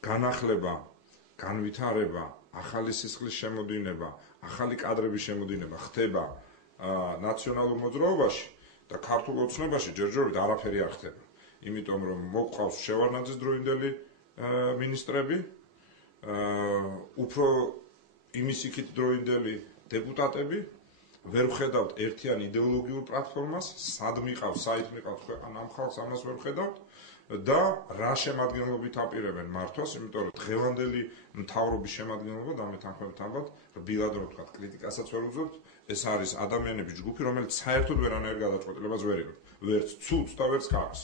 განახლება, განვითარება, ახალი სისხლის შემოდინება, ახალი კადრების შემოდინება ხდება ნაციონალურ მოძრაობაში და ქართულ ოცნებაში ჯერჯერობით არაფერი არ ხდება. იმიტომ რომ მოყავს შევარდნაძის დროინდელი მინისტრები, უფრო იმის იქით დროინდელი დეპუტატები, ვერ ვხედავთ ერთიან იდეოლოგიურ პლატფორმას, სად მიყავს, საით მიყავს ქვეყანა ამ ხალხს, ამას ვერ ვხედავთ და რა შემადგენლობით აპირებენ მართვას, იმიტომ რომ დღევანდელი მთავრობის შემადგენლობა და მე თანხმობთ, რბილად რომ ვთქვათ, კრიტიკასაც ვერ უძლებთ, ეს არის ადამიანების ჯგუფი, რომელიც საერთოდ ვერანაირ გადაწყვეტილებას ვერ იღებს, ვერც ცუდს და ვერც კარგს.